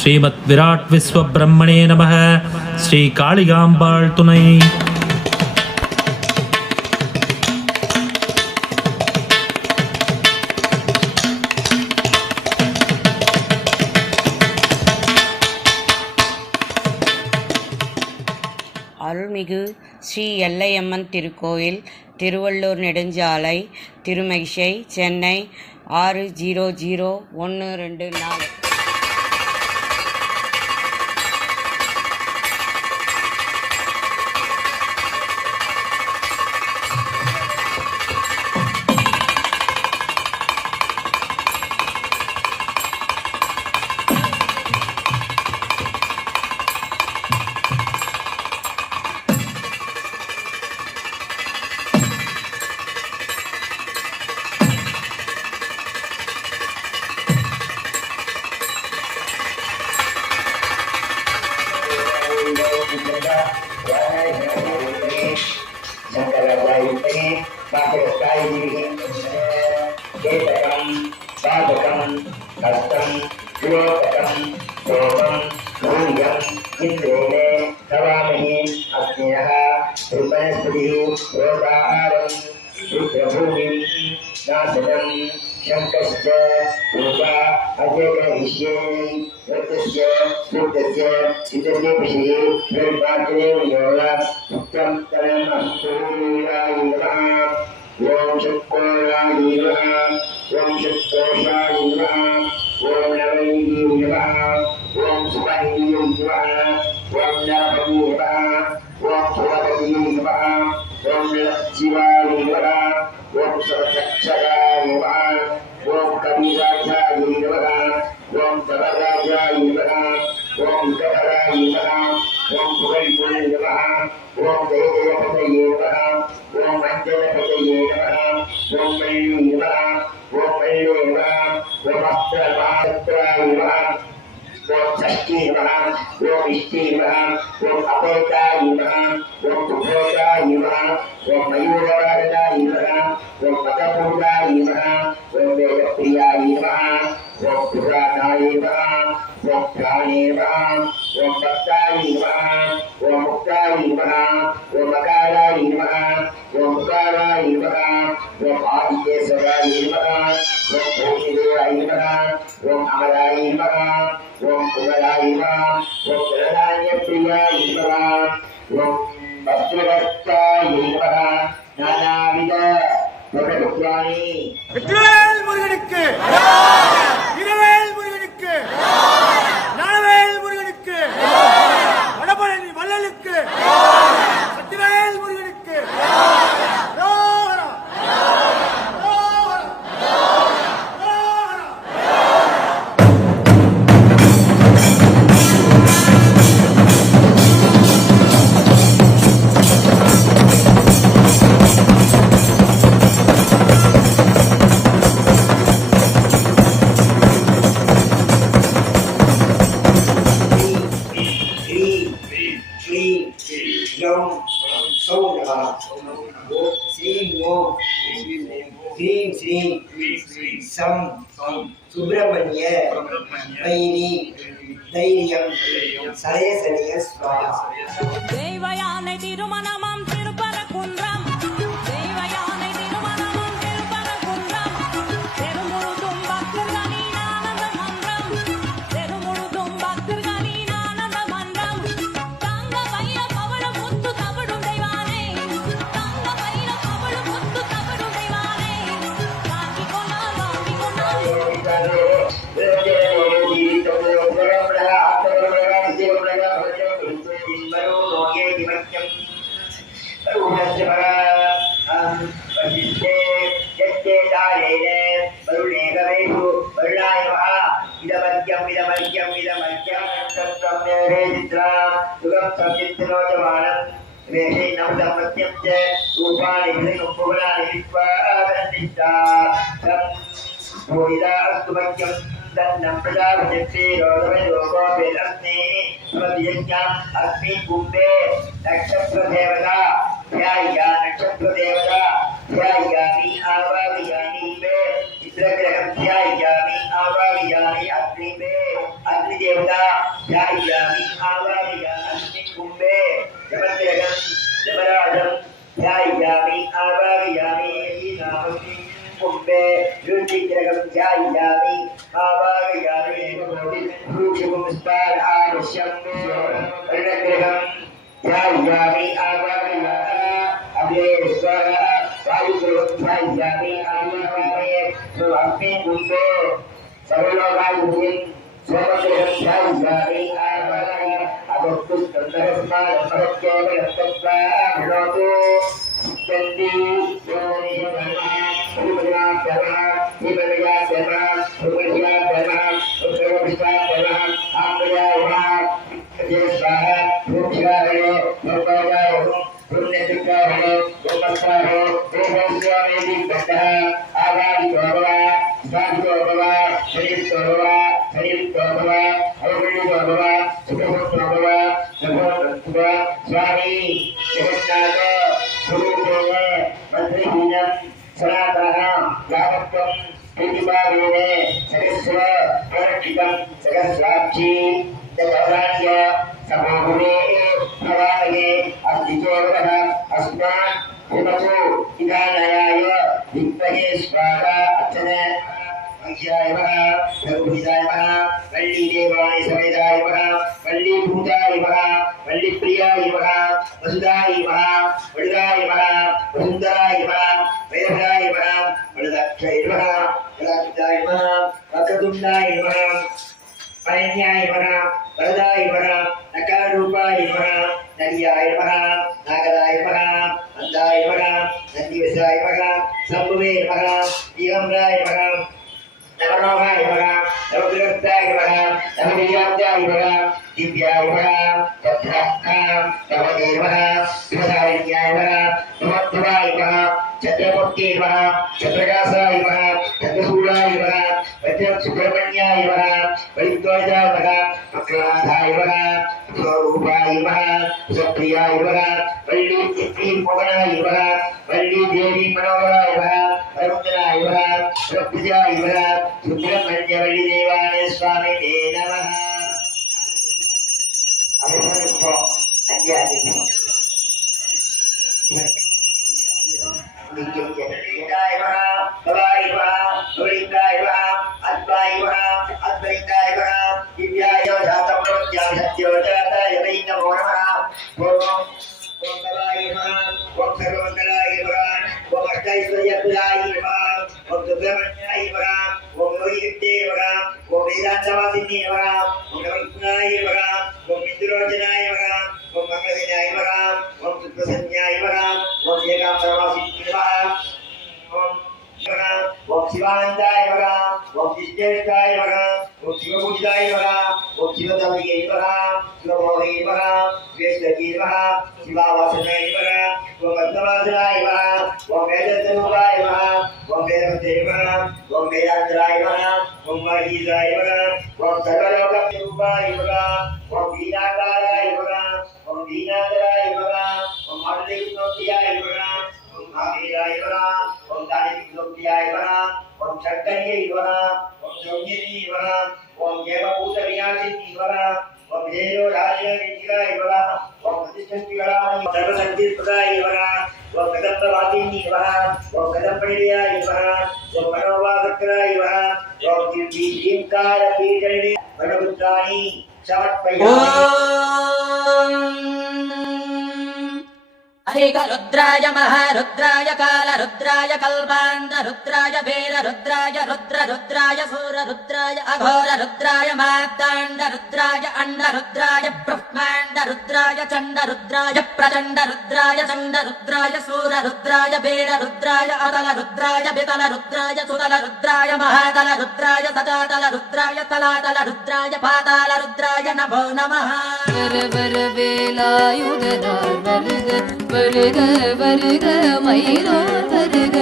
ஸ்ரீமத் விராட் விஸ்வபிரம்மணே நமः. ஸ்ரீ காளிகாம்பாள் துணை. அருள்மிகு ஸ்ரீ எல்லையம்மன் திருக்கோயில், திருவள்ளூர் நெடுஞ்சாலை, திருமகிஷை, சென்னை 600124. சுப்பிரமணிய வைரி தைரியம் சரேசனிய சுவாமி. தேவயானை திருமணமாம் திருப்பரங்குன்றம், தேவயானை திருமணமாம் திருப்பரங்குன்றம், தெருமுழுதும் பக்தர்களின் ஆனந்த மன்றம், தெருமுழுதும் பக்தர்களின் ஆனந்த மன்றம். தங்க வைர பவள முத்து தவழும் தெய்வானே, தங்க வைர பவள முத்து தவழும் தெய்வானே, வாங்கிக் கொண்டால் வாங்கிக் கொண்டால் अग्निदेवता ध्यायामि आवाहयामि कुंभे यमग्रहं यमराजं ध्यायामि आवाहयामि नामस्मि कुंभे युतिग्रहं ध्यायामि आवाहयामि रूपपुष्पान् आवश्यं वर्णग्रहं ध्यायामि आवाहयामि अभे स्वाहा वायुग्रहं ध्यायामि आवाहयामि स्वामी कुंभे सर्वलोकायुक्तं स्वमग्रहं ध्यायामि आवाहयामि अभक्तुस्तन्दरस्मान् परत्योगस्तत्त्वाभिनोतु सिद्धन्ति योनि धर्मः श्रीमद्राजः श्रीमद्राजः श्रीमद्राजः श्रीमद्राजः आत्मयायः देवस्वाहा रूपशाय सर्वजाय पुण्यतिकाय गोमस्ताय देवस्वामेति दत्तः आगामितो भव स्वामितो भव शरीरतो भव शरीरतो भव अवगुणितो भव सुखतो भव नभो स्वामी जगन्नाथ स्वरूपेण मन्त्रिहीनं सनातनः यावत्त्वं प्रतिपादने सहस्र प्ररक्षितं सहस्राक्षी तदवराज्य समोहुरे प्रवाहे अस्ति चोरः अस्मान् हिमसो इदानयाय विद्महे स्वाहा अर्चने मह्याय नमः रघुपतिदाय नमः वल्लीदेवाय समेताय नमः वल्लीभूताय नमः वल्लीप्रियाय नमः वसुदाय नमः वरुदाय नमः वसुन्धराय नमः वैरभाय नमः वरदाक्षाय नमः वरदाक्षाय नमः वक्रतुण्डाय नमः पयन्याय नमः वरदाय नमः नकाररूपाय नमः नर्याय नमः नागदाय नमः अन्धाय नमः नन्दिवसाय नमः शम्भुवे नमः दिगम्बराय नमः नवरोहाय नमः नवग्रहस्थाय नमः नववीर्याब्दाय नमः दिव्याय नमः तत्राख्यां नवदे नमः शिवधारिण्याय नमः नमोत्तमाय नमः छत्रमुक्ते नमः छत्रकासाय नमः छत्रशूलाय नमः वज्रसुब्रह्मण्याय नमः वैद्योजाय नमः वक्रनाथाय नमः स्वरूपाय नमः सुप्रियाय नमः वल्लीपुवनाय नमः वल्लीदेवी मनोहराय नमः वरुणराय नमः प्रभुजाय नमः सुब्रह्मण्य वल्लीदेवाय स्वामी नमः अवसरको अन्यादिको नित्याय नमः भवाय नमः भवलिंगाय नमः अद्वाय नमः अद्वैताय नमः दिव्याय जातं प्रत्याय सत्योजाताय वै नमो नमः ओम भवाय नमः ओम सर्वमंगलाय नमः ओम अष्टैश्वर्यप्रदाय नमः ओम सुब्रह्मण्याय नमः ओम योगिते नमः ओम वेदान्तवासिने नमः ओम नमस्काराय नमः ओम इंद्रोजनाय नमः ओम मंगलनाय नमः ओम सुप्रसन्नाय नमः ओम एकांतवासिने नमः ओम शिवानंदाय नमः ओम शिष्टेष्ठाय नमः ओम शिवपूजिताय नमः ओम शिवतमये नमः शिवभोगे नमः श्रेष्ठये नमः शिवावासनाय नमः ओम पद्मवासनाय नमः ओम वेदतनुवाय नमः ओम वेदवते नमः ओम वेदांतराय नमः ओम महीसाय नमः ओम सर्वलोकरूपाय नमः ओम वीणाकाराय नमः ओम वीणाधराय नमः ओम मातृलोक्याय नमः ओम महावीराय नमः ओम दानिलोक्याय नमः ओम शक्तये नमः ओम सौम्यये नमः ओम देवभूत विनाशिने नमः ओम देवो राजविद्याय नमः ओम प्रतिष्ठितगणाय सर्वसंकीर्तनाय नमः ओम कदम्बवादिने नमः ओम कदम्बनिलयाय नमः ओम मनोवासक्राय नमः ओम दीर्घकार पीठने वनपुत्राणि रुद्राय महारुद्राय कालरुद्राय कल्पान्तरुद्राय वीररुद्राय रुद्ररुद्राय सूररुद्राय अघोररुद्राय मार्ताण्डरुद्राय अण्डरुद्राय ब्रह्माण्डरुद्राय चण्डरुद्राय प्रचण्डरुद्राय चण्डरुद्राय सूररुद्राय वीररुद्राय अतलरुद्राय वितलरुद्राय सुतलरुद्राय महातलरुद्राय सजातलरुद्राय तलातलरुद्राय पातालरुद्राय नमो नमः வருக வருக மயிலோர் வருக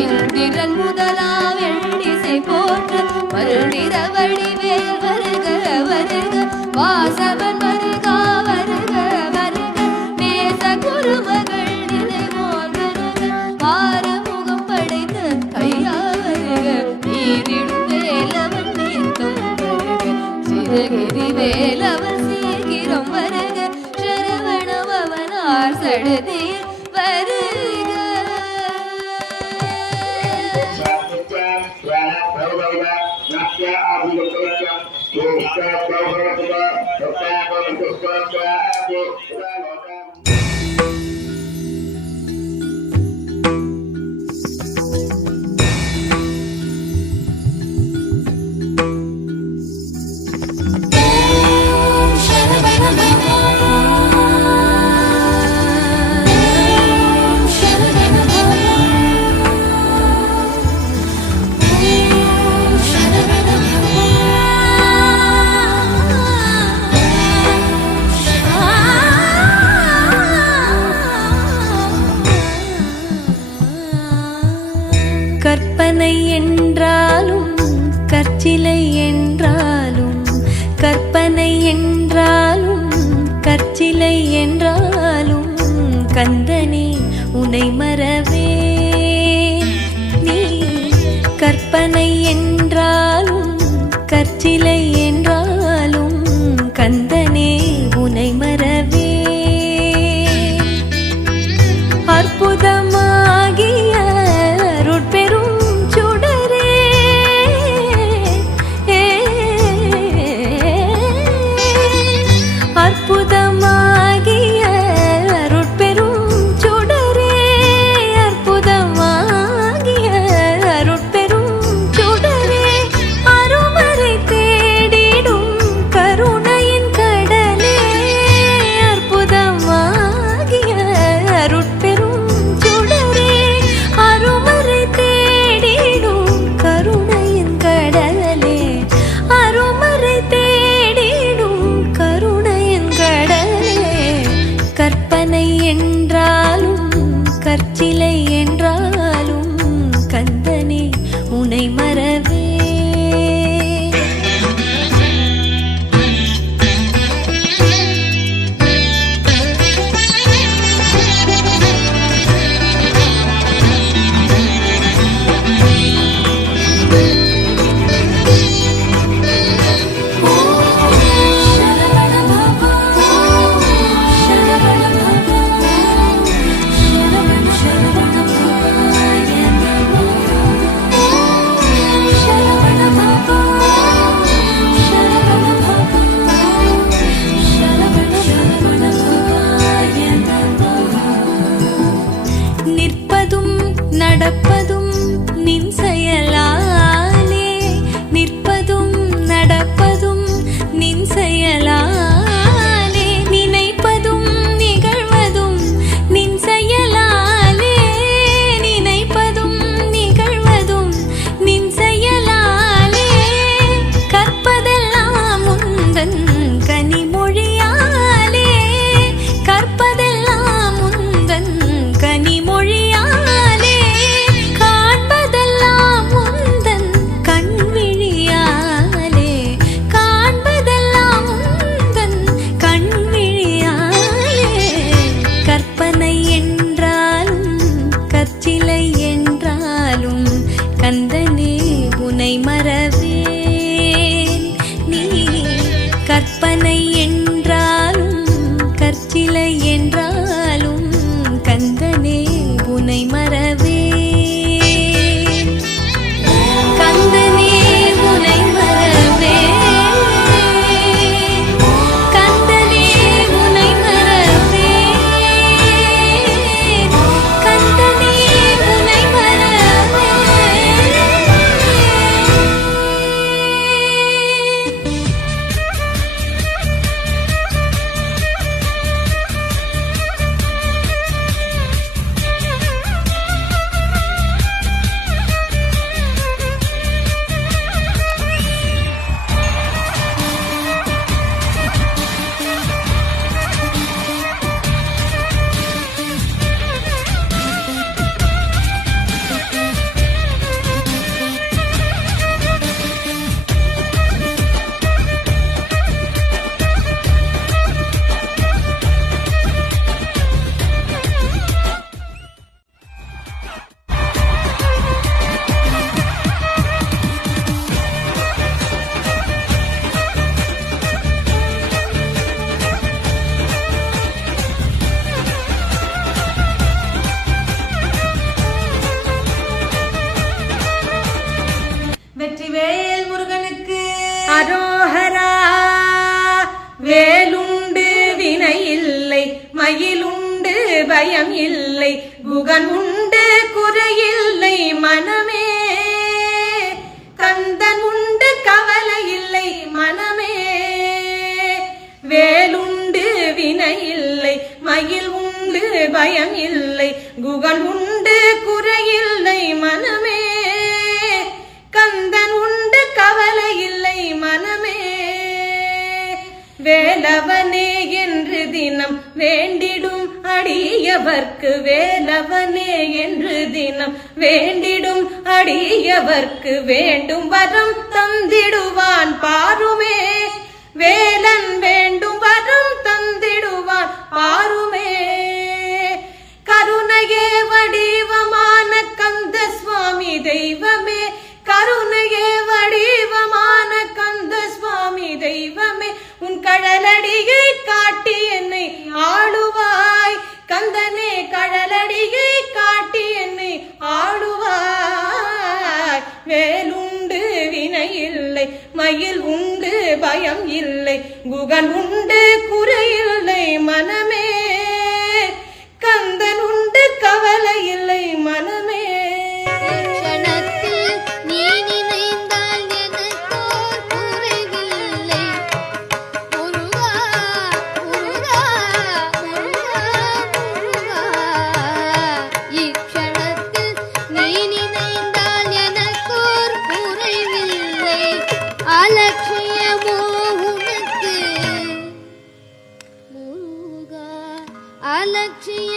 இந்திரன் முதலா வெள்ளிசை போற்ற மருளிர வடிவேல் வருக வருக வாசவன் வருக வருக வருக நேச குருமகள் நிலைமோர் வருக ஆறுமுகம் படைத்த கையா வருக நீரிடும் வேலவன் நீர்த்தம் வருக சிறகே வேலவர் சீக்கிரம் வருக சரவண பவனார் சடுதியில் வருக. கற்பனை என்றாலும் கற்சிலை என்றாலும் கற்பனை என்றாலும் கற்சிலை என்றாலும் கந்தனே உனை மறவே நீ. கற்பனை என்றாலும் கற்சிலை என்றாலும் கந்தனே உனை மறவே. அற்புதமாகிய அருட்பெரும் சுடரே அற்புதமாகிய அருட்பெரும் சுடரே அற்புதமாகிய அருட்பெரும் சுடரே அருமறை தேடிடும் கருணையின் கடலே அற்புதமாகிய அருட்பெரும் சுடரே அருமறை தேடிடும் கருணையின் கடலே அருமறை தேடிடும் கருணையின் கடலே. கற்பனை என்றாலும் கற்சிலை என்றாலும் கந்தனே உனை மறவே. நிற்பதும் நடப்பதும் நின் செயலாலே நிற்பதும் நடப்பதும் நின் செயலாலே நினைப்பதும் நிகழ்வதும் நின் செயலாலே நினைப்பதும் நிகழ்வதும் நின் செயலாலே கற்பதெல்லாம் உந்தன் கனிமொழியாலே கற்பதெல்லாம் உந்தன் கனிமொழியாலே காண்பதெல்லாம் உந்தன் கண்விழியாலே காண்பதெல்லாம் உந்தன் கண்விழியாலே. கற்பனை என்றாலும் கற்சிலை என்றாலும் கந்தனே உனை மறவேன் நீ. கற்பனை என்றாலும் கற்சிலை என்றாலும் கந்தனே உனை மறவேன் கந்தனே உனை மறவேன் கந்தனே உனை மறவேன் கந்தனே உனை மறவேன். பயம் இல்லை குகன் உண்டு குறையில்லை மனமே கந்தன் உண்டு கவலை இல்லை மனமே வேலுண்டு வினை இல்லை மயில் உண்டு பயம் இல்லை குகன் உண்டு குறையில்லை மனமே கந்தன் உண்டு கவலை இல்லை மனமே வேலவனே என்று தினம் வேண்டிடும் அடியவர்க்கு வேலவனே என்று தினம் வேண்டிடும் அடியவர்க்கு வேண்டும் வரம் தந்திடுவான் பாருமே வேலன் வேண்டும் வரம் தந்திடுவான் பாருமே கருணையே வடிவமான கந்த சுவாமி தெய்வமே கருணையே வடிவமான கந்த சுவாமி தெய்வமே உன் கடலடியை காட்டி என்னை ஆளுவாய் கந்தனே கடலடியை காட்டி என்னை ஆளுவாய் வேலுண்டு வினை இல்லை மயில் உண்டு பயம் இல்லை குகன் உண்டு குறையில்லை மனமே கந்தன் உண்டு கவலை இல்லை மனமே க்ஷணத்தில் நீ நினைந்தால் எனக்கோர் குறைவில்லை முருகா முருகா முருகா முருகா இக்ஷணத்தில் நீ நினைந்தால் எனக்கோர் குறைவில்லை அலட்சியமோ உனக்கு முருகா அலட்சிய